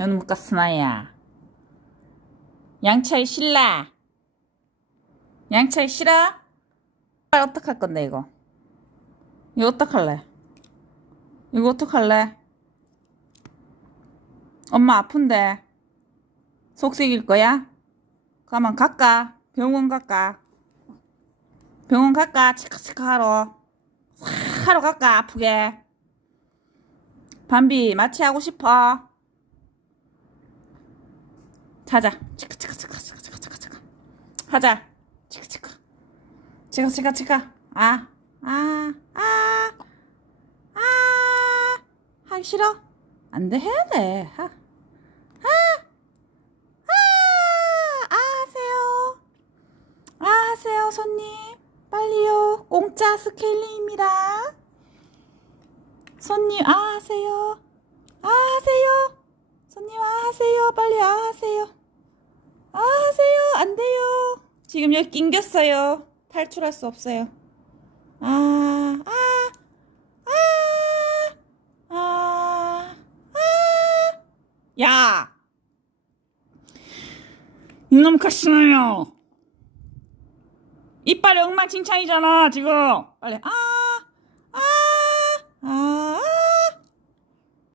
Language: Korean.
너는 가스나야. 양철 실라. 양철 싫어? 빨리 어떡할 건데 이거? 이거 어떡할래? 이거 어떡할래? 엄마 아픈데 속 새길 거야? 가만 갈까? 병원 갈까? 병원 갈까? 치카치카 하러 싹 하러 갈까? 아프게 밤비 마취하고 싶어 자자. 치카 치카 치카 치카 치카 치카 하자. 치카 치카. 치카 치카 치카. 아아아아. 아, 아, 하기 싫어? 안 돼 해야 돼. 하. 아, 아, 아 하세요. 아 하세요 손님. 빨리요. 공짜 스케일링입니다. 손님 아 하세요. 아 하세요. 손님 아 하세요. 빨리 아아 하세요 안 돼요. 지금 여기 낑겼어요. 탈출할 수 없어요. 아 아, 아, 아, 아. 야! 이놈 카시나요. 이빨이 엉망진창이잖아 지금. 빨리 아,